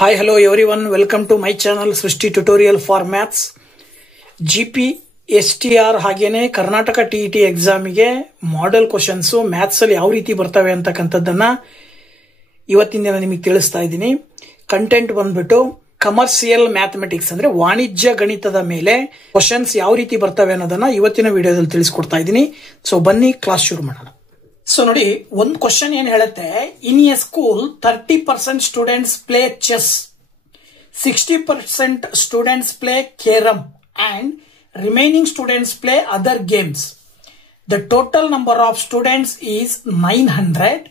Hi, hello everyone. Welcome to my channel Srishti Tutorial for Maths. GP, STR ಹಾಗೇನೆ Karnataka TET ಎಕ್ಸಾಮಿಗೆ model questions maths ಅಲ್ಲಿ ಯಾವ ರೀತಿ ಬರ್ತವೆ ಅಂತಕ್ಕಂಥದ್ದನ್ನ ಇವತ್ತಿನ ದಿನ ನಿಮಗೆ ತಿಳಿಸ್ತಾ ಇದ್ದೀನಿ. ಕಂಟೆಂಟ್ ಬಂದ್ಬಿಟ್ಟು ಕಮರ್ಷಿಯಲ್ ಮ್ಯಾಥಮೆಟಿಕ್ಸ್ ಅಂದ್ರೆ ವಾಣಿಜ್ಯ ಗಣಿತದ ಮೇಲೆ ಕ್ವೆಶ್ಚನ್ಸ್ ಯಾವ ರೀತಿ ಬರ್ತವೆ ಅನ್ನೋದನ್ನ ಇವತ್ತಿನ ವಿಡಿಯೋದಲ್ಲಿ ತಿಳಿಸ್ಕೊಡ್ತಾ ಇದ್ದೀನಿ. ಸೊ ಬನ್ನಿ ಕ್ಲಾಸ್ ಶುರು ಮಾಡೋಣ. ಸೊ ನೋಡಿ, ಒಂದು ಕ್ವಶನ್ ಏನ್ ಹೇಳುತ್ತೆ, in a school 30% students play chess, 60% students play carrom and remaining students play other games. The total number of students is 900.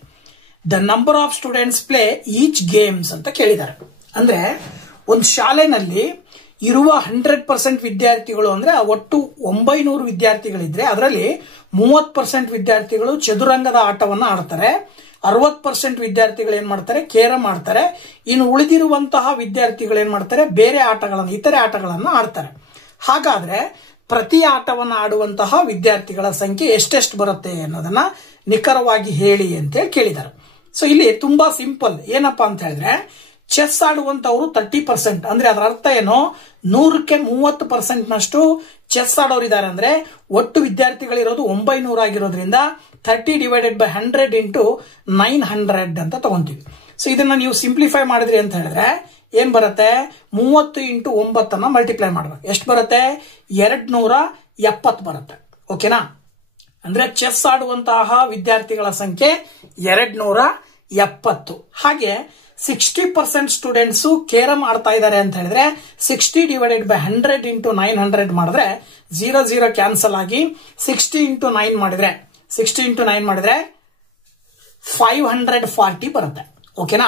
The number of students play each games ಅಂತ ಕೇಳಿದ್ದಾರೆ. ಅಂದ್ರೆ ಒಂದು ಶಾಲೆನಲ್ಲಿ ಇರುವ 100% ವಿದ್ಯಾರ್ಥಿಗಳು ಅಂದ್ರೆ ಒಟ್ಟು 900 ವಿದ್ಯಾರ್ಥಿಗಳಿದ್ರೆ ಅದರಲ್ಲಿ 30% ವಿದ್ಯಾರ್ಥಿಗಳು ಚದುರಂಗದ ಆಟವನ್ನ ಆಡ್ತಾರೆ, 60% ವಿದ್ಯಾರ್ಥಿಗಳು ಏನ್ ಮಾಡ್ತಾರೆ, ಕೇರಂ ಆಡ್ತಾರೆ, ಇನ್ನು ಉಳಿದಿರುವಂತಹ ವಿದ್ಯಾರ್ಥಿಗಳು ಏನ್ ಮಾಡ್ತಾರೆ, ಬೇರೆ ಆಟಗಳನ್ನು, ಇತರೆ ಆಟಗಳನ್ನ ಆಡ್ತಾರೆ. ಹಾಗಾದ್ರೆ ಪ್ರತಿ ಆಟವನ್ನ ಆಡುವಂತಹ ವಿದ್ಯಾರ್ಥಿಗಳ ಸಂಖ್ಯೆ ಎಷ್ಟೆಷ್ಟು ಬರುತ್ತೆ ಅನ್ನೋದನ್ನ ನಿಖರವಾಗಿ ಹೇಳಿ ಅಂತೇಳಿ ಕೇಳಿದ್ದಾರೆ. ಸೊ ಇಲ್ಲಿ ತುಂಬಾ ಸಿಂಪಲ್. ಏನಪ್ಪಾ ಅಂತ ಹೇಳಿದ್ರೆ, ಚೆಸ್ ಆಡುವಂತವರು 30%, ಅಂದ್ರೆ ಅದರ ಅರ್ಥ ಏನು, 100ಕ್ಕೆ 30% ನಷ್ಟು ಚೆಸ್ ಆಡೋರಿದ್ದಾರೆ. ಅಂದ್ರೆ ಒಟ್ಟು ವಿದ್ಯಾರ್ಥಿಗಳಿರೋದು 900 ಆಗಿರೋದ್ರಿಂದ 30/100 ಇಂಟು 900 ಅಂತ ತಗೊಂತೀವಿ. ಸೊ ಇದನ್ನ ನೀವು ಸಿಂಪ್ಲಿಫೈ ಮಾಡಿದ್ರಿ ಅಂತ ಹೇಳಿದ್ರೆ ಏನ್ ಬರುತ್ತೆ, 30 ಇಂಟು 9 ಮಲ್ಟಿಪ್ಲೈ ಮಾಡಬೇಕು. ಎಷ್ಟು ಬರುತ್ತೆ, 270 ಬರುತ್ತೆ. ಓಕೆನಾ? ಅಂದ್ರೆ ಚೆಸ್ ಆಡುವಂತಹ ವಿದ್ಯಾರ್ಥಿಗಳ ಸಂಖ್ಯೆ 270. ಹಾಗೆ 60% ಸ್ಟೂಡೆಂಟ್ಸ್ ಕೇರಂ ಆಡ್ತಾ ಇದ್ದಾರೆ ಅಂತ ಹೇಳಿದ್ರೆ 60/100 ಇಂಟು 900 ಮಾಡಿದ್ರೆ 0 ಕ್ಯಾನ್ಸಲ್ ಆಗಿ 60 ಇಂಟು 9 ಮಾಡಿದ್ರೆ 540 ಬರುತ್ತೆ. ಓಕೆನಾ?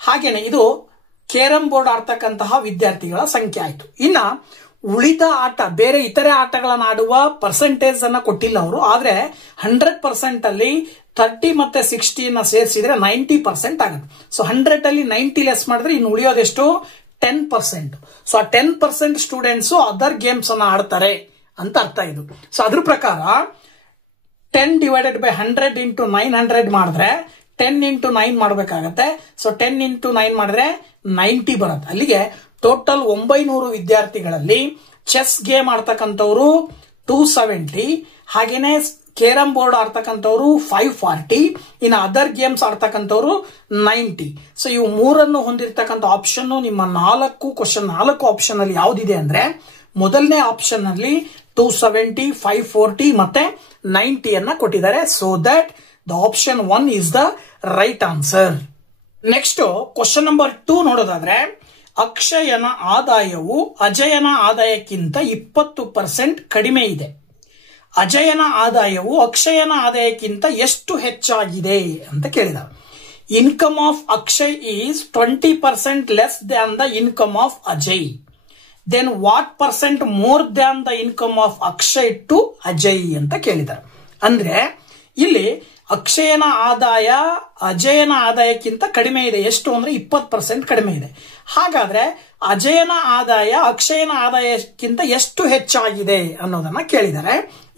ಹಾಗೇನೆ ಇದು ಕೇರಂ ಬೋರ್ಡ್ ಆಡ್ತಕ್ಕಂತಹ ವಿದ್ಯಾರ್ಥಿಗಳ ಸಂಖ್ಯೆ ಆಯ್ತು. ಇನ್ನ ಉಳಿದ ಆಟ, ಬೇರೆ ಇತರೆ ಆಟಗಳನ್ನ ಆಡುವ ಪರ್ಸೆಂಟೇಜ್ ಅನ್ನ ಕೊಟ್ಟಿಲ್ಲ ಅವರು. ಆದ್ರೆ 100% ಅಲ್ಲಿ 30 ಮತ್ತೆ 60 ಸೇರಿಸಿದ್ರೆ 90% ಆಗುತ್ತೆ. ಸೊ 100 ಅಲ್ಲಿ 90 ಲೆಸ್ ಮಾಡಿದ್ರೆ ಇನ್ನು ಉಳಿಯೋದೆಷ್ಟು, 10%. ಸೊ ಆ 10% ಸ್ಟೂಡೆಂಟ್ಸ್ ಅದರ್ ಗೇಮ್ಸ್ ಅನ್ನ ಆಡ್ತಾರೆ ಅಂತ ಅರ್ಥ ಇದು. ಸೊ ಅದ್ರ ಪ್ರಕಾರ 10/100 ಇಂಟು 900 ಮಾಡಿದ್ರೆ 10 ಇಂಟು 9 ಮಾಡಬೇಕಾಗತ್ತೆ. ಸೊ 10 ಇಂಟು 9 ಮಾಡಿದ್ರೆ 90 ಬರುತ್ತೆ. ಅಲ್ಲಿಗೆ ಟೋಟಲ್ 900 ವಿದ್ಯಾರ್ಥಿಗಳಲ್ಲಿ ಚೆಸ್ ಗೇಮ್ ಆಡ್ತಕ್ಕಂಥವ್ರು 270, ಹಾಗೇನೆ ಕೇರಂ ಬೋರ್ಡ್ ಆಡ್ತಕ್ಕಂಥವ್ರು 540, ಇನ್ನು ಅದರ್ ಗೇಮ್ಸ್ ಆಡ್ತಕ್ಕಂಥವ್ರು 90. ಸೊ ಇವು ಮೂರನ್ನು ಹೊಂದಿರತಕ್ಕಂಥ ಆಪ್ಷನ್ ನಿಮ್ಮ 4 ಆಪ್ಷನ್ ಅಲ್ಲಿ ಯಾವ್ದಿದೆ ಅಂದ್ರೆ, ಮೊದಲನೇ ಆಪ್ಷನ್ ಅಲ್ಲಿ 270, 540 ಮತ್ತೆ 90 ಅನ್ನ ಕೊಟ್ಟಿದ್ದಾರೆ. So that the option 1 is the right answer. Next question number 2 ನೋಡೋದಾದ್ರೆ, ಅಕ್ಷಯನ ಆದಾಯವು ಅಜಯನ ಆದಾಯಕ್ಕಿಂತ 20% ಕಡಿಮೆ ಇದೆ. ಅಜಯನ ಆದಾಯವು ಅಕ್ಷಯನ ಆದಾಯಕ್ಕಿಂತ ಎಷ್ಟು ಹೆಚ್ಚಾಗಿದೆ ಅಂತ ಕೇಳಿದ. Income of Akshay is 20% less than the income of Ajay. Then what percent more than the income of Akshay to Ajay ಅಂತ ಕೇಳಿದ್ದಾರೆ. ಅಂದ್ರೆ ಇಲ್ಲಿ ಅಕ್ಷಯನ ಆದಾಯ ಅಜಯನ ಆದಾಯಕ್ಕಿಂತ ಕಡಿಮೆ ಇದೆ. ಎಷ್ಟು ಅಂದ್ರೆ 20% ಕಡಿಮೆ ಇದೆ. ಹಾಗಾದ್ರೆ ಅಜಯನ ಆದಾಯ ಅಕ್ಷಯನ ಆದಾಯಕ್ಕಿಂತ ಎಷ್ಟು ಹೆಚ್ಚಾಗಿದೆ ಅನ್ನೋದನ್ನ ಕೇಳಿದ್ದಾರೆ.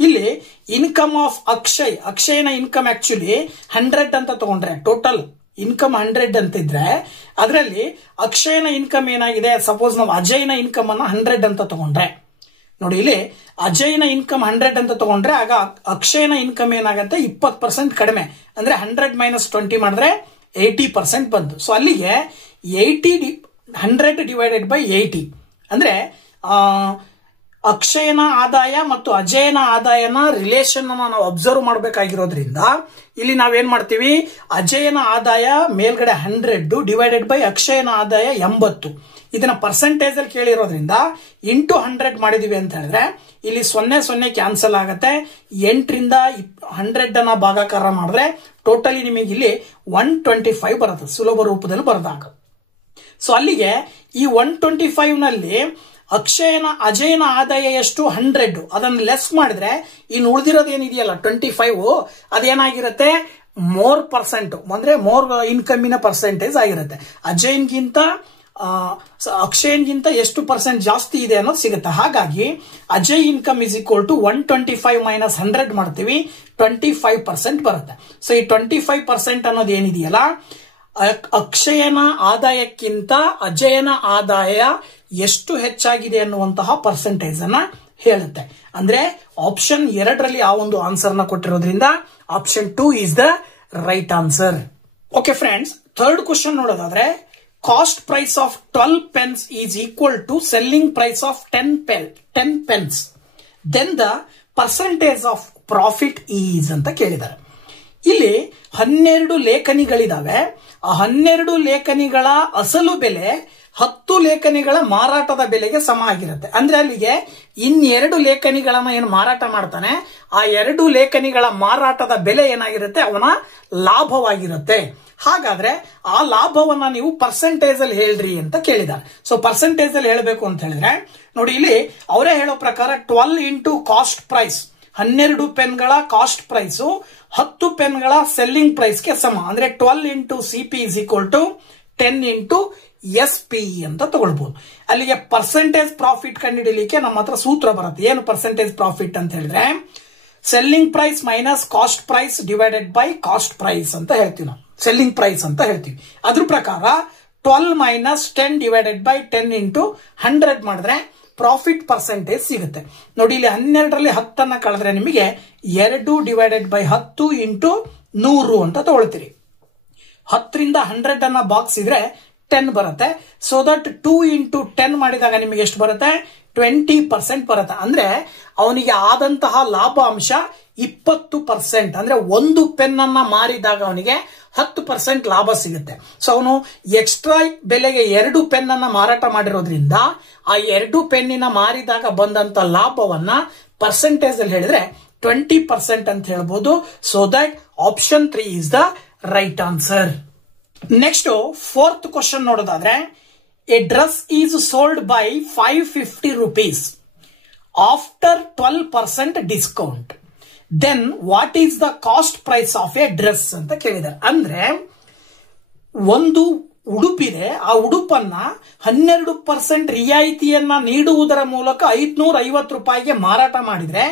ಇಲ್ಲಿ ಇನ್ಕಮ್ ಆಫ್ ಅಕ್ಷಯನ ಇನ್ಕಮ್ ಆಕ್ಚುಲಿ 100 ಅಂತ ತಗೊಂಡ್ರೆ, ಟೋಟಲ್ ಇನ್ಕಮ್ 100 ಅಂತಿದ್ರೆ ಅದರಲ್ಲಿ ಅಕ್ಷಯನ ಇನ್ಕಮ್ ಏನಾಗಿದೆ, ಸಪೋಸ್ ನಾವು ಅಜಯನ ಇನ್ಕಮ್ ಅನ್ನ 100 ಅಂತ ತಗೊಂಡ್ರೆ, ನೋಡಿ ಇಲ್ಲಿ ಅಜಯ್ನ ಇನ್ಕಮ್ 100 ಅಂತ ತಗೊಂಡ್ರೆ ಆಗ ಅಕ್ಷಯನ ಇನ್ಕಮ್ ಏನಾಗುತ್ತೆ, 20% ಕಡಿಮೆ. ಅಂದ್ರೆ 100 - 20 ಮಾಡಿದ್ರೆ 80% ಬಂತು. ಸೊ ಅಲ್ಲಿಗೆ 100/80 ಅಂದ್ರೆ ಅಕ್ಷಯನ ಆದಾಯ ಮತ್ತು ಅಜಯನ ಆದಾಯನ ರಿಲೇಷನ್ ನಾವು ಅಬ್ಸರ್ವ್ ಮಾಡಬೇಕಾಗಿರೋದ್ರಿಂದ ಇಲ್ಲಿ ನಾವೇನ್ ಮಾಡ್ತೀವಿ, ಅಜಯನ ಆದಾಯ ಮೇಲ್ಗಡೆ 100 ಡಿವೈಡೆಡ್ ಬೈ ಅಕ್ಷಯನ ಆದಾಯ 80. ಇದನ್ನ ಪರ್ಸೆಂಟೇಜ್ ಅಲ್ಲಿ ಕೇಳಿರೋದ್ರಿಂದ ಇಂಟು 100 ಮಾಡಿದೀವಿ ಅಂತ ಹೇಳಿದ್ರೆ ಇಲ್ಲಿ 0 ಕ್ಯಾನ್ಸಲ್ ಆಗತ್ತೆ. 8ರಿಂದ 100 ಭಾಗಾಕಾರ ಮಾಡಿದ್ರೆ ಟೋಟಲಿ ನಿಮಗೆ ಇಲ್ಲಿ 125 ಬರುತ್ತೆ, ಸುಲಭ ರೂಪದಲ್ಲಿ ಬರೆದಾಗ. ಸೊ ಅಲ್ಲಿಗೆ ಈ 125 ನಲ್ಲಿ ಅಜಯನ ಆದಾಯ ಎಷ್ಟು, 100, ಅದನ್ನು ಲೆಸ್ ಮಾಡಿದ್ರೆ ಇನ್ನು ಉಳಿದಿರೋದು ಏನಿದೆಯಲ್ಲ 25, ಅದೇನಾಗಿರುತ್ತೆ, ಮೋರ್ ಪರ್ಸೆಂಟ್ ಅಂದ್ರೆ ಮೋರ್ ಇನ್ಕಮಿನ ಪರ್ಸೆಂಟೇಜ್ ಆಗಿರುತ್ತೆ. ಅಜಯನ್ಗಿಂತ ಅಕ್ಷಯನ್ಗಿಂತ ಎಷ್ಟು ಪರ್ಸೆಂಟ್ ಜಾಸ್ತಿ ಇದೆ ಅನ್ನೋದು ಸಿಗುತ್ತೆ. ಹಾಗಾಗಿ Ajay income is equal to 125 - 100 ಮಾಡ್ತೀವಿ, 25% ಬರುತ್ತೆ. ಸೊ ಈ 25% ಅನ್ನೋದು ಏನಿದೆಯಲ್ಲ ಅಕ್ಷಯನ ಆದಾಯಕ್ಕಿಂತ ಅಜಯನ ಆದಾಯ ಎಷ್ಟು ಹೆಚ್ಚಾಗಿದೆ ಅನ್ನುವಂತಹ ಪರ್ಸೆಂಟೇಜ್ ಅನ್ನ ಹೇಳುತ್ತೆ. ಅಂದ್ರೆ ಆಪ್ಷನ್ 2ರಲ್ಲಿ ಆ ಒಂದು ಆನ್ಸರ್ ನ ಕೊಟ್ಟಿರೋದ್ರಿಂದ option 2 is the right answer. Okay friends, third question ನೋಡೋದಾದ್ರೆ cost price of 12 pence is equal to selling price of 10 pence. Then the percentage of profit is ಅಂತ ಕೇಳಿದ್ದಾರೆ. ಇಲ್ಲಿ 12 ಲೇಖನಿಗಳಿದಾವೆ. ಆ 12 ಲೇಖನಿಗಳ ಅಸಲು ಬೆಲೆ 10 ಲೇಖನಿಗಳ ಮಾರಾಟದ ಬೆಲೆಗೆ ಸಮ ಆಗಿರುತ್ತೆ. ಅಂದ್ರೆ ಅಲ್ಲಿಗೆ ಇನ್ನೆರಡು ಲೇಖನಿಗಳನ್ನ ಏನು ಮಾರಾಟ ಮಾಡ್ತಾನೆ ಆ 2 ಲೇಖನಿಗಳ ಮಾರಾಟದ ಬೆಲೆ ಏನಾಗಿರುತ್ತೆ, ಅವನ ಲಾಭವಾಗಿರುತ್ತೆ. ಹಾಗಾದ್ರೆ ಆ ಲಾಭವನ್ನ ನೀವು ಪರ್ಸೆಂಟೇಜ್ ಅಲ್ಲಿ ಹೇಳ್ರಿ ಅಂತ ಕೇಳಿದ್ದಾರೆ. ಸೊ ಪರ್ಸೆಂಟೇಜ್ ಅಲ್ಲಿ ಹೇಳಬೇಕು ಅಂತ ಹೇಳಿದ್ರೆ ನೋಡಿ, ಇಲ್ಲಿ ಅವರೇ ಹೇಳೋ ಪ್ರಕಾರ 12 ಇಂಟು ಕಾಸ್ಟ್ ಪ್ರೈಸ್, 12 ಪೆನ್ಗಳ ಕಾಸ್ಟ್ ಪ್ರೈಸ್ 10 ಪೆನ್ಗಳ ಸೆಲ್ಲಿಂಗ್ ಪ್ರೈಸ್ಗೆ ಸಮ. ಅಂದ್ರೆ 12 into CP is equal to 10 into SP ಅಂತ ತಗೊಳ್ಬಹುದು. ಅಲ್ಲಿಗೆ ಪರ್ಸೆಂಟೇಜ್ ಪ್ರಾಫಿಟ್ ಕಂಡುಹಿಡಿಯಲಿಕ್ಕೆ ನಮ್ಮ ಹತ್ರ ಸೂತ್ರ ಬರುತ್ತೆ. ಏನು ಪರ್ಸೆಂಟೇಜ್ ಪ್ರಾಫಿಟ್ ಅಂತ ಹೇಳಿದ್ರೆ selling price minus cost price divided by cost price ಅಂತ ಹೇಳ್ತೀವಿ ನಾವು. ಸೆಲ್ಲಿಂಗ್ ಪ್ರೈಸ್ ಅಂತ ಹೇಳ್ತೀವಿ. ಅದ್ರ ಪ್ರಕಾರ 12 ಮೈನಸ್ 10 ಡಿವೈಡೆಡ್ ಬೈ 10 ಇಂಟು 100 ಮಾಡಿದ್ರೆ ಪ್ರಾಫಿಟ್ ಪರ್ಸೆಂಟೇಜ್ ಸಿಗುತ್ತೆ. ನೋಡಿ, ಇಲ್ಲಿ 12ರಲ್ಲಿ 10 ಕಳೆದ್ರೆ ನಿಮಗೆ 2 ಡಿವೈಡೆಡ್ ಬೈ 10 ಇಂಟು 100 ಅಂತ ತಗೊಳ್ತೀರಿ. 10ರಿಂದ 100 ಅನ್ನ ಬಾಕ್ಸ್ ಇದ್ರೆ 10 ಬರುತ್ತೆ. ಸೊ ದಟ್ 2 ಇಂಟು 10 ಮಾಡಿದಾಗ ನಿಮಗೆ ಎಷ್ಟು ಬರುತ್ತೆ, 20% ಬರುತ್ತೆ. ಅಂದ್ರೆ ಅವನಿಗೆ ಆದಂತಹ ಲಾಭಾಂಶ 20%. ಅಂದ್ರೆ ಒಂದು ಪೆನ್ ಅನ್ನ ಮಾರಿದಾಗ ಅವನಿಗೆ 10% ಲಾಭ ಸಿಗುತ್ತೆ. ಸೊ ಅವನು ಎಕ್ಸ್ಟ್ರಾ ಬೆಲೆಗೆ 2 ಪೆನ್ ಅನ್ನ ಮಾರಾಟ ಮಾಡಿರೋದ್ರಿಂದ ಆ 2 ಪೆನ್ನಿನ ಮಾರಿದಾಗ ಬಂದಂತ ಲಾಭವನ್ನ ಪರ್ಸೆಂಟೇಜ್ ಅಲ್ಲಿ ಹೇಳಿದ್ರೆ 20% ಅಂತ ಹೇಳ್ಬೋದು. So that option 3 is the right answer. Next fourth question ನೋಡೋದಾದ್ರೆ, a dress is sold by 550 rupees after 12% discount. Then what is the cost price of a dress ಅಂತ ಕೇಳಿದ್ದಾರೆ. ಅಂದ್ರೆ ಒಂದು ಉಡುಪಿದೆ, ಆ ಉಡುಪನ್ನ 12% ರಿಯಾಯಿತಿಯನ್ನ ನೀಡುವುದರ ಮೂಲಕ 550 ರೂಪಾಯಿಗೆ ಮಾರಾಟ ಮಾಡಿದ್ರೆ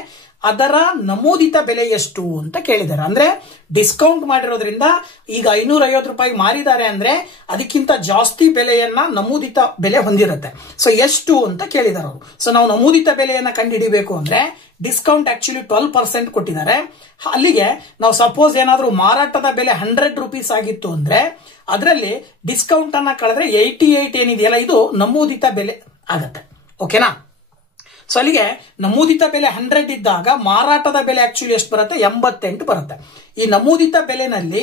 ಅದರ ನಮೂದಿತ ಬೆಲೆ ಎಷ್ಟು ಅಂತ ಕೇಳಿದ್ದಾರೆ. ಅಂದ್ರೆ ಡಿಸ್ಕೌಂಟ್ ಮಾಡಿರೋದ್ರಿಂದ ಈಗ 550 ರೂಪಾಯಿ ಮಾರಿದ್ದಾರೆ ಅಂದ್ರೆ ಅದಕ್ಕಿಂತ ಜಾಸ್ತಿ ಬೆಲೆಯನ್ನ ನಮೂದಿತ ಬೆಲೆ ಹೊಂದಿರುತ್ತೆ. ಸೊ ಎಷ್ಟು ಅಂತ ಕೇಳಿದ್ದಾರೆ ಅವರು. ಸೊ ನಾವು ನಮೂದಿತ ಬೆಲೆಯನ್ನ ಕಂಡುಹಿಡಿಬೇಕು ಅಂದ್ರೆ ಡಿಸ್ಕೌಂಟ್ ಆಕ್ಚುಲಿ 12% ಕೊಟ್ಟಿದ್ದಾರೆ. ಅಲ್ಲಿಗೆ ನಾವು ಸಪೋಸ್ ಏನಾದ್ರೂ ಮಾರಾಟದ ಬೆಲೆ 100 ರೂಪೀಸ್ ಆಗಿತ್ತು ಅಂದ್ರೆ ಅದರಲ್ಲಿ ಡಿಸ್ಕೌಂಟ್ ಅನ್ನ ಕಳೆದ್ರೆ 88 ಏನಿದೆಯಲ್ಲ ಇದು ನಮೂದಿತ ಬೆಲೆ ಆಗತ್ತೆ. ಓಕೆನಾ? ಸೊ ಅಲ್ಲಿಗೆ ನಮೂದಿತ ಬೆಲೆ 100 ಇದ್ದಾಗ ಮಾರಾಟದ ಬೆಲೆ ಆಕ್ಚುಲಿ ಎಷ್ಟು ಬರುತ್ತೆ, 88 ಬರುತ್ತೆ. ಈ ನಮೂದಿತ ಬೆಲೆನಲ್ಲಿ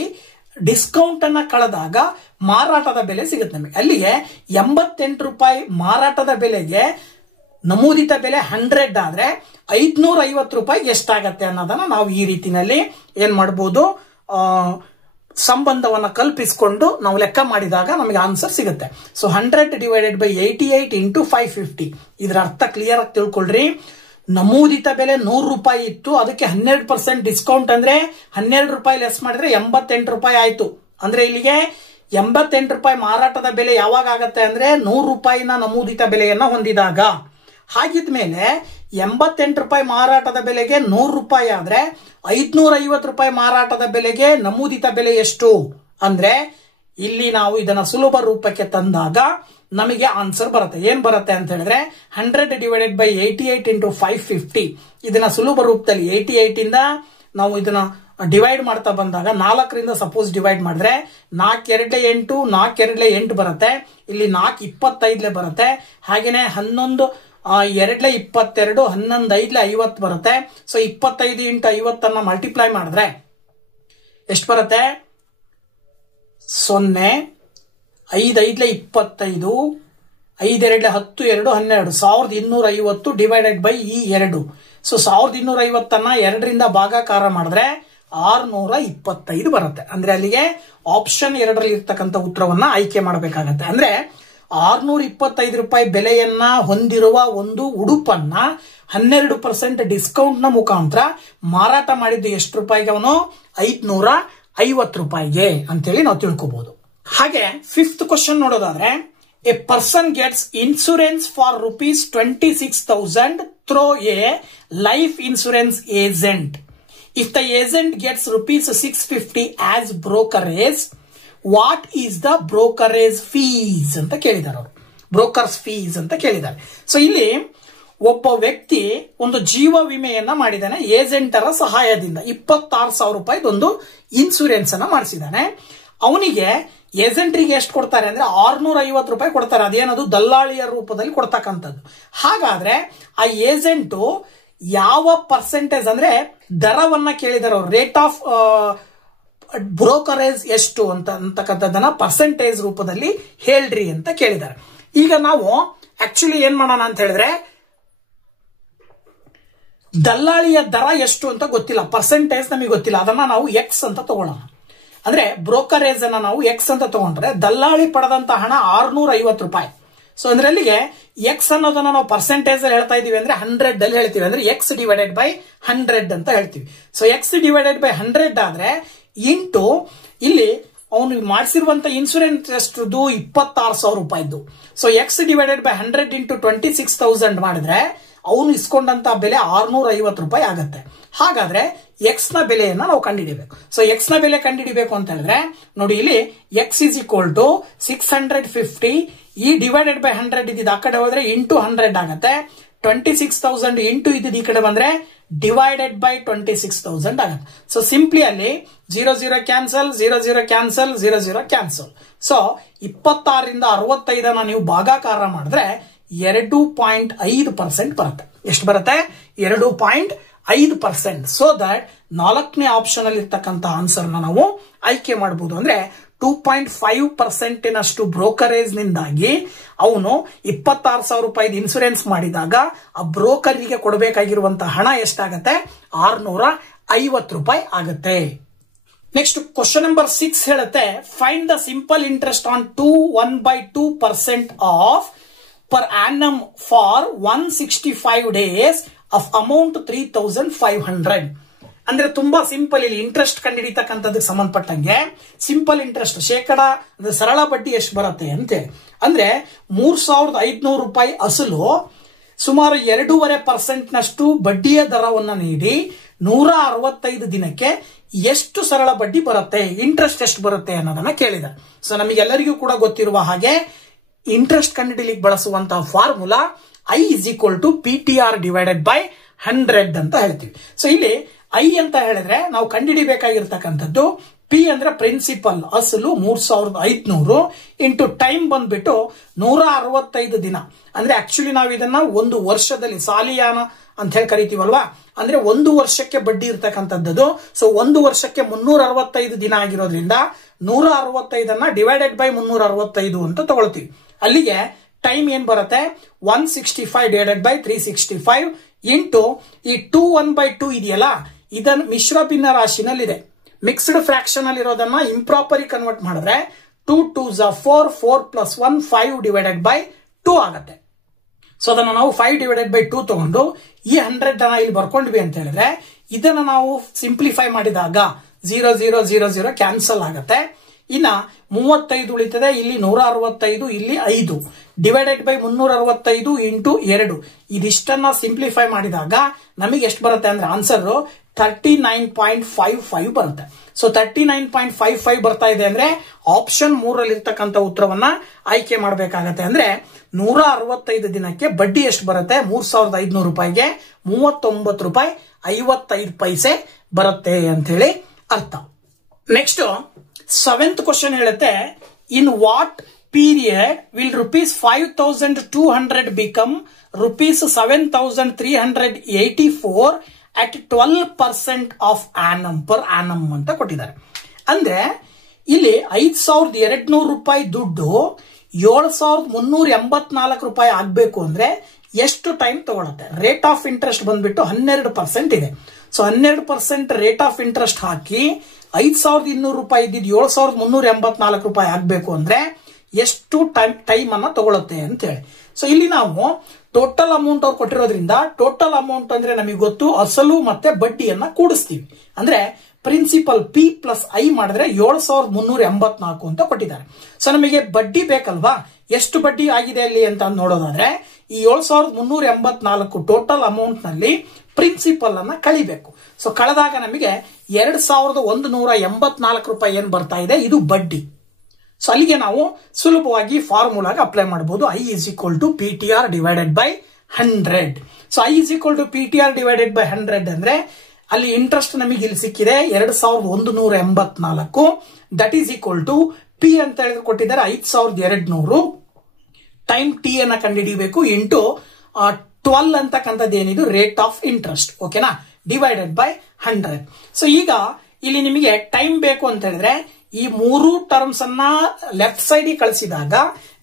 ಡಿಸ್ಕೌಂಟ್ ಅನ್ನ ಕಳೆದಾಗ ಮಾರಾಟದ ಬೆಲೆ ಸಿಗುತ್ತೆ ನಮಗೆ. ಅಲ್ಲಿಗೆ 88 ರೂಪಾಯಿ ಮಾರಾಟದ ಬೆಲೆಗೆ ನಮೂದಿತ ಬೆಲೆ 100 ಆದ್ರೆ 550 ರೂಪಾಯಿ ಎಷ್ಟಾಗತ್ತೆ ಅನ್ನೋದನ್ನ ನಾವು ಈ ರೀತಿನಲ್ಲಿ ಏನ್ ಮಾಡಬಹುದು, ಸಂಬಂಧವನ್ನ ಕಲ್ಪಿಸಿಕೊಂಡು ನಾವು ಲೆಕ್ಕ ಮಾಡಿದಾಗ ನಮಗೆ ಆನ್ಸರ್ ಸಿಗುತ್ತೆ. So 100 divided by 88 into 550. ಇದರ ಅರ್ಥ ಕ್ಲಿಯರ್ ಆಗಿ ತಿಳ್ಕೊಳ್ರಿ. ನಮೂದಿತ ಬೆಲೆ 100 ರೂಪಾಯಿ ಇತ್ತು, ಅದಕ್ಕೆ 12% ಡಿಸ್ಕೌಂಟ್ ಅಂದ್ರೆ 12 ರೂಪಾಯಿ ಲೆಸ್ ಮಾಡಿದ್ರೆ 88 ರೂಪಾಯಿ ಆಯ್ತು. ಅಂದ್ರೆ ಇಲ್ಲಿಗೆ 88 ರೂಪಾಯಿ ಮಾರಾಟದ ಬೆಲೆ ಯಾವಾಗ ಆಗತ್ತೆ ಅಂದ್ರೆ 100 ರೂಪಾಯಿನ ನಮೂದಿತ ಬೆಲೆಯನ್ನ ಹೊಂದಿದಾಗ. ಹಾಗಿದ್ಮೇಲೆ 88 ರೂಪಾಯಿ ಮಾರಾಟದ ಬೆಲೆಗೆ 100 ರೂಪಾಯಿ ಆದ್ರೆ 550 ರೂಪಾಯಿ ಮಾರಾಟದ ಬೆಲೆಗೆ ನಮೂದಿತ ಬೆಲೆ ಎಷ್ಟು ಅಂದ್ರೆ ಇಲ್ಲಿ ನಾವು ಇದನ್ನ ಸುಲಭ ರೂಪಕ್ಕೆ ತಂದಾಗ ನಮಗೆ ಆನ್ಸರ್ ಬರುತ್ತೆ. ಏನ್ ಬರುತ್ತೆ ಅಂತ ಹೇಳಿದ್ರೆ 100 ಡಿವೈಡೆಡ್ ಬೈ 88 ಇಂಟು 550. ಇದನ್ನ ಸುಲಭ ರೂಪದಲ್ಲಿ 88 ಇಂದ ನಾವು ಇದನ್ನ ಡಿವೈಡ್ ಮಾಡ್ತಾ ಬಂದಾಗ 4ರಿಂದ ಸಪೋಸ್ ಡಿವೈಡ್ ಮಾಡಿದ್ರೆ 4 2 8 4 2 8 ಬರುತ್ತೆ. ಇಲ್ಲಿ 4 25 ಬರುತ್ತೆ. ಹಾಗೇನೆ 11 2 22 11 5 50 ಬರುತ್ತೆ. ಸೊ 25 ಇಂಟು 50 ಮಲ್ಟಿಪ್ಲೈ ಮಾಡಿದ್ರೆ ಎಷ್ಟು ಬರುತ್ತೆ, 0 5 5 25 5 2 10 2 12 1250 ಡಿವೈಡೆಡ್ ಬೈ ಈ 2. ಸೊ 1250 2ರಿಂದ ಭಾಗಾಕಾರ ಮಾಡಿದ್ರೆ 625 ಬರುತ್ತೆ. ಅಂದ್ರೆ ಅಲ್ಲಿಗೆ ಆಪ್ಷನ್ 2ರಲ್ಲಿ ಇರ್ತಕ್ಕಂಥ ಉತ್ತರವನ್ನ ಆಯ್ಕೆ ಮಾಡಬೇಕಾಗತ್ತೆ. ಅಂದ್ರೆ 625 ರೂಪಾಯಿ ಬೆಲೆಯನ್ನ ಹೊಂದಿರುವ ಒಂದು ಉಡುಪನ್ನ 12% ಡಿಸ್ಕೌಂಟ್ ನ ಮುಖಾಂತರ ಮಾರಾಟ ಮಾಡಿದ್ದು ಎಷ್ಟು ರೂಪಾಯಿಗೆ, ಅವನು 550 ರೂಪಾಯಿಗೆ ಅಂತೇಳಿ ನಾವು ತಿಳ್ಕೋಬಹುದು. ಹಾಗೆ 5th ಕ್ವಶನ್ ನೋಡೋದಾದ್ರೆ, A person gets insurance for ₹26,000 through A life insurance agent. If the agent gets ₹650 as brokerage, what is the brokerage fees ಅಂತ ಕೇಳಿದ್ದಾರೆ ಅವರು. ಬ್ರೋಕರ್ಸ್ ಫೀಸ್ ಅಂತ ಕೇಳಿದ್ದಾರೆ. ಸೊ ಇಲ್ಲಿ ಒಬ್ಬ ವ್ಯಕ್ತಿ ಒಂದು ಜೀವ ವಿಮೆಯನ್ನ ಮಾಡಿದ್ದಾನೆ ಏಜೆಂಟರ ಸಹಾಯದಿಂದ. 26,000 ರೂಪಾಯಿದೊಂದು ಇನ್ಸೂರೆನ್ಸ್ ಅನ್ನ ಮಾಡಿಸಿದ್ದಾನೆ. ಅವನಿಗೆ ಏಜೆಂಟ್ರಿಗೆ ಎಷ್ಟು ಕೊಡ್ತಾರೆ ಅಂದ್ರೆ 650 ರೂಪಾಯಿ ಕೊಡ್ತಾರೆ. ಅದೇನದು ದಲ್ಲಾಳಿಯ ರೂಪದಲ್ಲಿ ಕೊಡ್ತಕ್ಕಂಥದ್ದು. ಹಾಗಾದ್ರೆ ಆ ಏಜೆಂಟು ಯಾವ ಪರ್ಸೆಂಟೇಜ್ ಅಂದ್ರೆ ದರವನ್ನ ಕೇಳಿದಾರೆ ಅವರು. ರೇಟ್ ಆಫ್ ಬ್ರೋಕರೇಜ್ ಎಷ್ಟು ಅಂತಕ್ಕಂಥದ್ದನ್ನ ಪರ್ಸೆಂಟೇಜ್ ರೂಪದಲ್ಲಿ ಹೇಳ್ರಿ ಅಂತ ಕೇಳಿದ್ದಾರೆ. ಈಗ ನಾವು ಆಕ್ಚುಲಿ ಏನ್ ಮಾಡೋಣ ಅಂತ ಹೇಳಿದ್ರೆ, ದಲ್ಲಾಳಿಯ ದರ ಎಷ್ಟು ಅಂತ ಗೊತ್ತಿಲ್ಲ, ಪರ್ಸೆಂಟೇಜ್ ನಮಗೆ ಗೊತ್ತಿಲ್ಲ, ಅದನ್ನ ನಾವು ಎಕ್ಸ್ ಅಂತ ತಗೊಳ್ಳೋಣ. ಅಂದ್ರೆ ಬ್ರೋಕರೇಜ್ ಅನ್ನ ನಾವು ಎಕ್ಸ್ ಅಂತ ತಗೊಂಡ್ರೆ ದಲ್ಲಾಳಿ ಪಡೆದಂತ ಹಣ 650 ರೂಪಾಯಿ. ಸೊ ಅಂದ್ರೆ ಅಲ್ಲಿಗೆ ಎಕ್ಸ್ ಅನ್ನೋದನ್ನ ನಾವು ಪರ್ಸೆಂಟೇಜ್ ಅಲ್ಲಿ ಹೇಳ್ತಾ ಇದೀವಿ ಅಂದ್ರೆ 100 ಅಲ್ಲಿ ಹೇಳ್ತೀವಿ, ಅಂದ್ರೆ ಎಕ್ಸ್ ಡಿವೈಡೆಡ್ ಬೈ 100 ಅಂತ ಹೇಳ್ತೀವಿ. ಸೊ ಎಕ್ಸ್ ಡಿವೈಡೆಡ್ ಬೈ 100 ಆದ್ರೆ ಇಂಟು ಇಲ್ಲಿ ಅವನು ಮಾಡಿಸಿರುವಂತ ಇನ್ಸೂರೆನ್ಸ್ ಎಷ್ಟುದು 26,000 ರೂಪಾಯಿದ್ದು. So X divided by 100 into 26,000 ಮಾಡಿದ್ರೆ ಅವನು ಇಸ್ಕೊಂಡಂತ ಬೆಲೆ 650 ರೂಪಾಯಿ ಆಗತ್ತೆ. ಹಾಗಾದ್ರೆ ಎಕ್ಸ್ ನ ಬೆಲೆಯನ್ನ ನಾವು ಕಂಡುಹಿಡಿಬೇಕು. ಸೊ ಎಕ್ಸ್ ನ ಬೆಲೆ ಕಂಡುಹಿಡಿಬೇಕು ಅಂತ ಹೇಳಿದ್ರೆ ನೋಡಿ, ಇಲ್ಲಿ ಎಕ್ಸ್ ಇಸ್ ಈಕ್ವಲ್ ಟು 650, ಈ ಡಿವೈಡೆಡ್ ಬೈ 100 ಇದ್ದಿದ್ದು ಆ ಕಡೆ ಹೋದ್ರೆ ಇಂಟು 100 ಆಗತ್ತೆ. 26,000 ಇಂಟು ಇದ್ದಿದ್ದು ಈ ಕಡೆ ಬಂದ್ರೆ ಡಿವೈಡೆಡ್ ಬೈ 26,000 ಆಗುತ್ತೆ. ಸೊ ಸಿಂಪ್ಲಿ ಅಲ್ಲಿ 00 ಕ್ಯಾನ್ಸಲ್, 00 ಕ್ಯಾನ್ಸಲ್, 00 ಕ್ಯಾನ್ಸಲ್. ಸೊ 26ರಿಂದ 65 ನೀವು ಭಾಗಾಕಾರ ಮಾಡಿದ್ರೆ 2.5% ಬರುತ್ತೆ. ಎಷ್ಟು ಬರುತ್ತೆ? 2.5%. ಸೊ ದಟ್ 4ನೇ ಆಪ್ಷನ್ ಅಲ್ಲಿ ಇರ್ತಕ್ಕಂಥ ಆನ್ಸರ್ ನಾವು ಆಯ್ಕೆ ಮಾಡಬಹುದು. ಅಂದ್ರೆ 2.5% ಬ್ರೋಕರೇಜ್ ನಿಂದಾಗಿ ಅವನು 26,000 ರೂಪಾಯಿ ಇನ್ಸೂರೆನ್ಸ್ ಮಾಡಿದಾಗ ಆ ಬ್ರೋಕರಿಗೆ ಕೊಡಬೇಕಾಗಿರುವಂತಹ ಹಣ ಎಷ್ಟಾಗತ್ತೆ? 650 ರೂಪಾಯಿ ಆಗತ್ತೆ. ನೆಕ್ಸ್ಟ್ ಕ್ವಶನ್ ನಂಬರ್ 6 ಹೇಳುತ್ತೆ, find the simple interest on 1/2% of per annum for 165 days of amount 3,500. ಅಂದ್ರೆ ತುಂಬಾ ಸಿಂಪಲ್. ಇಲ್ಲಿ ಇಂಟ್ರೆಸ್ಟ್ ಕಂಡುಹಿಡಿತಕ್ಕಂಥದ್ದಕ್ಕೆ ಸಂಬಂಧಪಟ್ಟಂಗೆ ಸಿಂಪಲ್ ಇಂಟ್ರೆಸ್ಟ್ ಶೇಕಡ ಅಂದ್ರೆ ಸರಳ ಬಡ್ಡಿ ಎಷ್ಟು ಬರುತ್ತೆ ಅಂತೆ ಅಂದ್ರೆ 3,500 ರೂಪಾಯಿ ಅಸಲು ಸುಮಾರು 2.5% ಬಡ್ಡಿಯ ದರವನ್ನು ನೀಡಿ 165 ದಿನಕ್ಕೆ ಎಷ್ಟು ಸರಳ ಬಡ್ಡಿ ಬರುತ್ತೆ, ಇಂಟ್ರೆಸ್ಟ್ ಎಷ್ಟು ಬರುತ್ತೆ ಅನ್ನೋದನ್ನ ಕೇಳಿದ್ದಾರೆ. ಸೊ ನಮಗೆಲ್ಲರಿಗೂ ಕೂಡ ಗೊತ್ತಿರುವ ಹಾಗೆ ಇಂಟ್ರೆಸ್ಟ್ ಕಂಡುಹಿಡಿಯಲಿಕ್ಕೆ ಬಳಸುವಂತಹ formula I is equal to PTR divided by 100 ಅಂತ ಹೇಳ್ತೀವಿ. ಸೊ ಇಲ್ಲಿ I ಅಂತ ಹೇಳಿದ್ರೆ ನಾವು ಕಂಡುಹಿಡಿಬೇಕಾಗಿರ್ತಕ್ಕಂಥದ್ದು P ಅಂದ್ರೆ ಪ್ರಿನ್ಸಿಪಲ್ ಅಸಲು 3,500 ಇಂಟು ಟೈಮ್ ಬಂದ್ಬಿಟ್ಟು 165 ದಿನ. ಅಂದ್ರೆ ಆಕ್ಚುಲಿ ನಾವು ಇದನ್ನ ಒಂದು ವರ್ಷದಲ್ಲಿ ಸಾಲಿಯಾನ ಅಂತ ಹೇಳಿ ಕರಿತೀವಲ್ವಾ, ಅಂದ್ರೆ ಒಂದು ವರ್ಷಕ್ಕೆ ಬಡ್ಡಿ ಇರ್ತಕ್ಕಂಥದ್ದು. ಸೊ ಒಂದು ವರ್ಷಕ್ಕೆ 365 ದಿನ ಆಗಿರೋದ್ರಿಂದ 165 ಡಿವೈಡೆಡ್ ಬೈ 365 ಅಂತ ತಗೊಳ್ತೀವಿ. ಅಲ್ಲಿಗೆ ಟೈಮ್ ಏನ್ ಬರುತ್ತೆ? 165 ಡಿವೈಡೆಡ್ ಬೈ 365 ಇಂಟು ಈ 2/1/2 ಇದೆಯಲ್ಲ, ಇದನ್ನು ಮಿಶ್ರ ಭಿನ್ನ ರಾಶಿನಲ್ಲಿದೆ. ಮಿಕ್ಸ್ಡ್ ಫ್ರಾಕ್ಷನ್ ಅಲ್ಲಿ ಇರೋದನ್ನ ಇಂಪ್ರಾಪರ್ ಕನ್ವರ್ಟ್ ಮಾಡಿದ್ರೆ 2 2s 4, 4 + 1 5 ಡಿವೈಡೆಡ್ ಬೈ 2 ಆಗುತ್ತೆ. ಸೊ ಅದನ್ನ ನಾವು 5 ಡಿವೈಡೆಡ್ ಬೈ 2 ತಗೊಂಡು ಈ 100 ಇಲ್ಲಿ ಬರ್ಕೊಂಡ್ವಿ ಅಂತ ಹೇಳಿದ್ರೆ ಇದನ್ನ ನಾವು ಸಿಂಪ್ಲಿಫೈ ಮಾಡಿದಾಗ 0 0 0 0 ಕ್ಯಾನ್ಸಲ್ ಆಗುತ್ತೆ. ಇನ್ನ 35 ಉಳಿತದೆ, ಇಲ್ಲಿ 165, ಇಲ್ಲಿ 5 ಡಿವೈಡೆಡ್ ಬೈ 365 ಇಂಟು 2. ಇದಿಷ್ಟನ್ನ ಸಿಂಪ್ಲಿಫೈ ಮಾಡಿದಾಗ ನಮಗೆ ಎಷ್ಟು ಬರುತ್ತೆ ಅಂದ್ರೆ ಆನ್ಸರ್ 39.55 ಬರುತ್ತೆ. ಸೊ 39.55 ಬರ್ತಾ ಇದೆ ಅಂದ್ರೆ ಆಪ್ಷನ್ 3 ಇರ್ತಕ್ಕಂಥ ಉತ್ತರವನ್ನ ಆಯ್ಕೆ ಮಾಡಬೇಕಾಗತ್ತೆ. ಅಂದ್ರೆ 165 ದಿನಕ್ಕೆ ಬಡ್ಡಿ ಎಷ್ಟು ಬರುತ್ತೆ? 3,500 ರೂಪಾಯಿಗೆ 39 ರೂಪಾಯಿ 55 ಪೈಸೆ ಬರುತ್ತೆ ಅಂತ ಹೇಳಿ ಅರ್ಥ. ನೆಕ್ಸ್ಟ್ 7th ಕ್ವಶನ್ ಹೇಳುತ್ತೆ, in what period will ₹5,200 become ₹7,384 at 12% of annum per annum ಅಂತ ಕೊಟ್ಟಿದ್ದಾರೆ. ಅಂದ್ರೆ ಇಲ್ಲಿ 5,200 ರೂಪಾಯಿ ದುಡ್ಡು 7,384 ರೂಪಾಯಿ ಆಗ್ಬೇಕು ಅಂದ್ರೆ ಎಷ್ಟು ಟೈಮ್ ತಗೊಳುತ್ತೆ? ರೇಟ್ ಆಫ್ ಇಂಟ್ರೆಸ್ಟ್ ಬಂದ್ಬಿಟ್ಟು 12% ಇದೆ. ಸೊ 12% ರೇಟ್ ಆಫ್ ಇಂಟ್ರೆಸ್ಟ್ ಹಾಕಿ 5,200 ರೂಪಾಯಿ ಇದ್ದಿದ್ದು 7,384 ರೂಪಾಯಿ ಆಗ್ಬೇಕು ಅಂದ್ರೆ ಎಷ್ಟು ಟೈಮ್ ಅನ್ನ ತಗೊಳುತ್ತೆ ಅಂತ ಹೇಳಿ. ಸೊ ಇಲ್ಲಿ ನಾವು ಟೋಟಲ್ ಅಮೌಂಟ್ ಅವ್ರು ಕೊಟ್ಟಿರೋದ್ರಿಂದ ಟೋಟಲ್ ಅಮೌಂಟ್ ಅಂದ್ರೆ ನಮಗೆ ಗೊತ್ತು ಅಸಲು ಮತ್ತೆ ಬಡ್ಡಿಯನ್ನ ಕೂಡಿಸ್ತೀವಿ. ಅಂದ್ರೆ ಪ್ರಿನ್ಸಿಪಲ್ P + I ಮಾಡಿದ್ರೆ 7,384 ಅಂತ ಕೊಟ್ಟಿದ್ದಾರೆ. ಸೊ ನಮಗೆ ಬಡ್ಡಿ ಬೇಕಲ್ವಾ, ಎಷ್ಟು ಬಡ್ಡಿ ಆಗಿದೆ ಅಲ್ಲಿ ಅಂತ ನೋಡೋದಾದ್ರೆ ಈ 7,384 ಟೋಟಲ್ ಅಮೌಂಟ್ ನಲ್ಲಿ ಪ್ರಿನ್ಸಿಪಲ್ ಅನ್ನ ಕಳಿಬೇಕು. ಸೊ ಕಳೆದಾಗ ನಮಗೆ 2,184 ರೂಪಾಯಿ ಏನ್ ಬರ್ತಾ ಇದೆ, ಇದು ಬಡ್ಡಿ. ಸೊ ಅಲ್ಲಿಗೆ ನಾವು ಸುಲಭವಾಗಿ ಫಾರ್ಮುಲಾಗೆ ಅಪ್ಲೈ ಮಾಡಬಹುದು. I is equal to PTR divided by 100. So I is equal to PTR divided by 100 ಅಂದ್ರೆ ಅಲ್ಲಿ ಇಂಟ್ರೆಸ್ಟ್ ನಮಗೆ ಇಲ್ಲಿ ಸಿಕ್ಕಿದೆ 2184. That is equal to P ಅಂತ ಹೇಳಿದ್ರೆ ಕೊಟ್ಟಿದ್ದಾರೆ 5200 ಟೈಮ್ ಟಿ ಅನ್ನ ಕಂಡುಹಿಡಿಯಬೇಕು ಇಂಟು 12 ಅಂತಕ್ಕಂಥದ್ದು ಏನಿದು ರೇಟ್ ಆಫ್ ಇಂಟ್ರೆಸ್ಟ್. ಓಕೆನಾ, ಡಿವೈಡೆಡ್ ಬೈ 100. ಸೊ ಈಗ ಇಲ್ಲಿ ನಿಮಗೆ ಟೈಮ್ ಬೇಕು ಅಂತ ಹೇಳಿದ್ರೆ ಈ ಮೂರು ಟರ್ಮ್ಸ್ ಅನ್ನ ಲೆಫ್ಟ್ ಸೈಡ್ ಕಳಿಸಿದಾಗ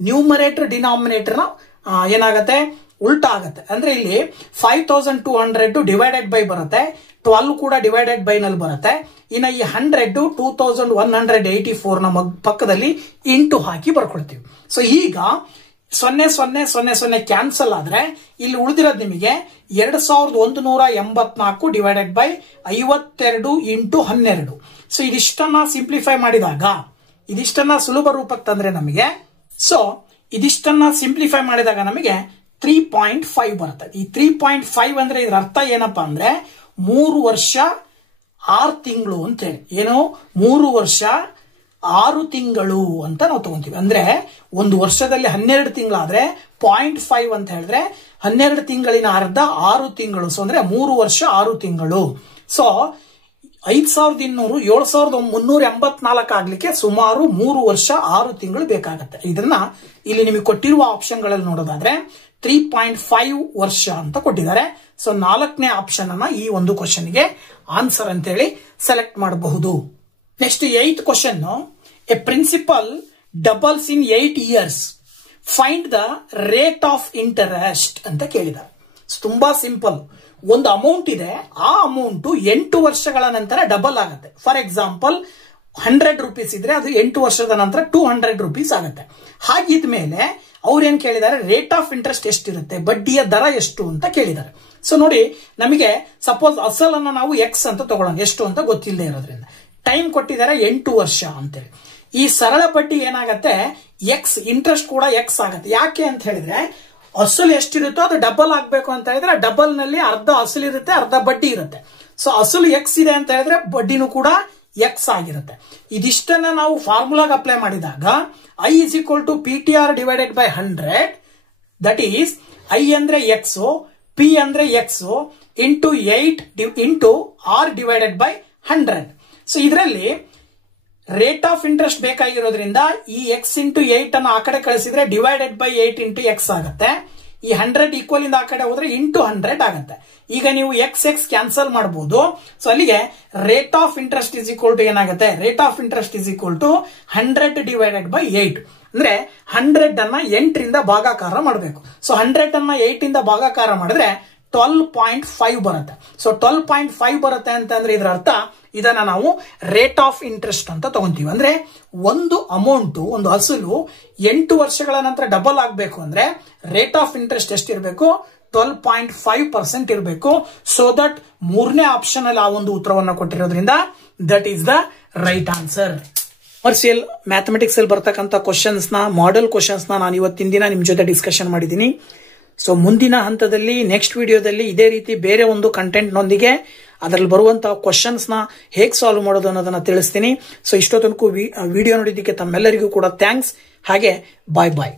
ನ್ಯೂಮರೇಟರ್ ಡಿನಾಮಿನೇಟರ್ ಏನಾಗುತ್ತೆ ಉಲ್ಟಾ ಆಗುತ್ತೆ. ಅಂದ್ರೆ ಇಲ್ಲಿ 5200 ಡಿವೈಡೆಡ್ ಬೈ ಬರುತ್ತೆ, 12 ಕೂಡ ಡಿವೈಡೆಡ್ ಬೈ ನಲ್ಲಿ ಬರುತ್ತೆ. ಇನ್ನು ಈ 100 2184 ನ ಪಕ್ಕದಲ್ಲಿ ಇಂಟು ಹಾಕಿ ಬರ್ಕೊಳ್ತೀವಿ. ಸೊ ಈಗ 0000 ಕ್ಯಾನ್ಸಲ್ ಆದ್ರೆ ಇಲ್ಲಿ ಉಳಿದಿರೋದು ನಿಮಗೆ 2184 ಡಿವೈಡೆಡ್ ಬೈ 52 ಇಂಟು 12. ಸೊ ಇದಿಷ್ಟನ್ನ ಸಿಂಪ್ಲಿಫೈ ಮಾಡಿದಾಗ ಇದಿಷ್ಟನ್ನ ಸುಲಭ ರೂಪಕ್ಕೆ ತಂದ್ರೆ ನಮಗೆ ಇದಿಷ್ಟನ್ನ ಸಿಂಪ್ಲಿಫೈ ಮಾಡಿದಾಗ ನಮಗೆ 3.5 ಬರುತ್ತೆ. ಈ 3.5 ಅಂದ್ರೆ ಇದರ ಅರ್ಥ ಏನಪ್ಪಾ ಅಂದ್ರೆ 3 ವರ್ಷ 6 ತಿಂಗಳು ಅಂತ ಹೇಳಿ. ಏನು 3 ವರ್ಷ 6 ತಿಂಗಳು ಅಂತ ನಾವು ತಗೊಂತೀವಿ. ಅಂದ್ರೆ ಒಂದು ವರ್ಷದಲ್ಲಿ 12 ತಿಂಗಳಾದ್ರೆ 0.5 ಅಂತ ಹೇಳಿದ್ರೆ 12 ತಿಂಗಳಿನ ಅರ್ಧ 6 ತಿಂಗಳು. ಸೊ ಅಂದ್ರೆ 3 ವರ್ಷ 6 ತಿಂಗಳು. ಸೊ 5200 7384 ಆಗ್ಲಿಕ್ಕೆ ಸುಮಾರು 3 ವರ್ಷ 6 ತಿಂಗಳು ಬೇಕಾಗತ್ತೆ. ಇದನ್ನ ಇಲ್ಲಿ ನಿಮಗೆ ಕೊಟ್ಟಿರುವ ಆಪ್ಷನ್ ಗಳಲ್ಲಿ ನೋಡೋದಾದ್ರೆ 3.5 ವರ್ಷ ಅಂತ ಕೊಟ್ಟಿದ್ದಾರೆ. ಸೊ 4ನೇ ಆಪ್ಷನ್ ಅನ್ನ ಈ ಒಂದು ಕ್ವಶನ್ ಗೆ ಆನ್ಸರ್ ಅಂತ ಹೇಳಿ ಸೆಲೆಕ್ಟ್ ಮಾಡಬಹುದು. Next 8th question, A principal doubles in 8 years, find the rate of interest ಅಂತ ಕೇಳಿದ್ದಾರೆ. ತುಂಬಾ ಸಿಂಪಲ್. ಒಂದು ಅಮೌಂಟ್ ಇದೆ, ಆ ಅಮೌಂಟ್ 8 ವರ್ಷಗಳ ನಂತರ ಡಬಲ್ ಆಗುತ್ತೆ. ಫಾರ್ ಎಕ್ಸಾಂಪಲ್ 100 ರೂಪೀಸ್ ಇದ್ರೆ ಅದು 8 ವರ್ಷದ ನಂತರ 200 ರೂಪೀಸ್ ಆಗುತ್ತೆ. ಹಾಗಿದ್ಮೇಲೆ ಅವ್ರು ಏನ್ ಕೇಳಿದ್ದಾರೆ, ರೇಟ್ ಆಫ್ ಇಂಟ್ರೆಸ್ಟ್ ಎಷ್ಟಿರುತ್ತೆ, ಬಡ್ಡಿಯ ದರ ಎಷ್ಟು ಅಂತ ಕೇಳಿದ್ದಾರೆ. ಸೊ ನೋಡಿ, ನಮಗೆ ಸಪೋಸ್ ಅಸಲನ್ನ ನಾವು ಎಕ್ಸ್ ಅಂತ ತಗೊಳ್ಳೋಣ, ಎಷ್ಟು ಅಂತ ಗೊತ್ತಿಲ್ಲದೆ ಇರೋದ್ರಿಂದ. ಟೈಮ್ ಕೊಟ್ಟಿದ್ದಾರೆ 8 ವರ್ಷ ಅಂತೇಳಿ. ಈ ಸರಳ ಬಡ್ಡಿ ಏನಾಗತ್ತೆ, ಎಕ್ಸ್ ಇಂಟ್ರೆಸ್ಟ್ ಕೂಡ ಎಕ್ಸ್ ಆಗುತ್ತೆ. ಯಾಕೆ ಅಂತ ಹೇಳಿದ್ರೆ ಅಸಲು ಎಷ್ಟಿರುತ್ತೋ ಅದು ಡಬಲ್ ಆಗ್ಬೇಕು ಅಂತ ಹೇಳಿದ್ರೆ ಡಬಲ್ ನಲ್ಲಿ ಅರ್ಧ ಅಸಲು ಇರುತ್ತೆ, ಅರ್ಧ ಬಡ್ಡಿ ಇರುತ್ತೆ. ಸೊ ಅಸಲು ಎಕ್ಸ್ ಇದೆ ಅಂತ ಹೇಳಿದ್ರೆ ಬಡ್ಡಿನೂ ಕೂಡ ಎಕ್ಸ್ ಆಗಿರುತ್ತೆ. ಇದಿಷ್ಟನ್ನ ನಾವು ಫಾರ್ಮುಲಾಗೆ ಅಪ್ಲೈ ಮಾಡಿದಾಗ I is equal to PTR divided by 100. That is I ಅಂದ್ರೆ ಎಕ್ಸ್, P ಅಂದ್ರೆ X into 8 into R divided by 100. So ಇದರಲ್ಲಿ ರೇಟ್ ಆಫ್ ಇಂಟ್ರೆಸ್ಟ್ ಬೇಕಾಗಿರೋದ್ರಿಂದ ಈ ಎಕ್ಸ್ ಇಂಟು 8 ಅನ್ನು ಆ ಕಡೆ ಕಳಿಸಿದ್ರೆ ಡಿವೈಡೆಡ್ ಬೈ 8 ಇಂಟು ಎಕ್ಸ್ ಆಗುತ್ತೆ. ಈ 100 ಈಕ್ವಲ್ ಇಂದ ಆ ಕಡೆ ಹೋದ್ರೆ ಇಂಟು 100 ಆಗುತ್ತೆ. ಈಗ ನೀವು ಎಕ್ಸ್ ಕ್ಯಾನ್ಸಲ್ ಮಾಡಬಹುದು. ಸೊ ಅಲ್ಲಿಗೆ rate of interest is equal to ಏನಾಗುತ್ತೆ, rate of interest is equal to 100 divided by 8. ಅಂದ್ರೆ 100 ಅನ್ನ 8 ರಿಂದ ಭಾಗಾಕಾರ ಮಾಡಬೇಕು. ಸೊ 100 ಅನ್ನ 8 ಇಂದ ಭಾಗಾಕಾರ ಮಾಡಿದ್ರೆ 12.5 ಬರುತ್ತೆ. ಸೊ 12.5 ಬರುತ್ತೆ ಅಂತಂದ್ರೆ ಇದರ ಅರ್ಥ ಇದನ್ನ ನಾವು ರೇಟ್ ಆಫ್ ಇಂಟ್ರೆಸ್ಟ್ ಅಂತ ತಗೊಂತೀವಿ. ಅಂದ್ರೆ ಒಂದು ಅಮೌಂಟ್, ಒಂದು ಅಸಲು 8 ವರ್ಷಗಳ ನಂತರ ಡಬಲ್ ಆಗಬೇಕು ಅಂದ್ರೆ ರೇಟ್ ಆಫ್ ಇಂಟ್ರೆಸ್ಟ್ ಎಷ್ಟಿರಬೇಕು, 12.5% ಇರಬೇಕು. ಸೊ ದಟ್ 3ನೇ ಆಪ್ಷನ್ ಅಲ್ಲಿ ಆ ಒಂದು ಉತ್ತರವನ್ನು ಕೊಟ್ಟಿರೋದ್ರಿಂದ that is the right answer. Commercial mathematics ಅಲ್ಲಿ ಬರ್ತಕ್ಕಂಥ ಕ್ವಶನ್ಸ್ ನ, ಮಾಡೆಲ್ ಕ್ವಶನ್ಸ್ ನ ನಾನು ಇವತ್ತಿನ ದಿನ ನಿಮ್ ಜೊತೆ ಡಿಸ್ಕಷನ್ ಮಾಡಿದ್ದೀನಿ. ಸೊ ಮುಂದಿನ ಹಂತದಲ್ಲಿ ನೆಕ್ಸ್ಟ್ ವಿಡಿಯೋದಲ್ಲಿ ಇದೇ ರೀತಿ ಬೇರೆ ಒಂದು ಕಂಟೆಂಟ್ ನೊಂದಿಗೆ ಅದರಲ್ಲಿ ಬರುವಂತಹ ಕ್ವಶನ್ಸ್ ನ ಹೇಗೆ ಸಾಲ್ವ್ ಮಾಡೋದು ಅನ್ನೋದನ್ನ ತಿಳಿಸ್ತೀನಿ. ಸೊ ಇಷ್ಟೊತ್ತನಕೂ ವಿಡಿಯೋ ನೋಡಿದ್ದಕ್ಕೆ ತಮ್ಮೆಲ್ಲರಿಗೂ ಕೂಡ ಥ್ಯಾಂಕ್ಸ್. ಹಾಗೆ ಬಾಯ್ ಬಾಯ್.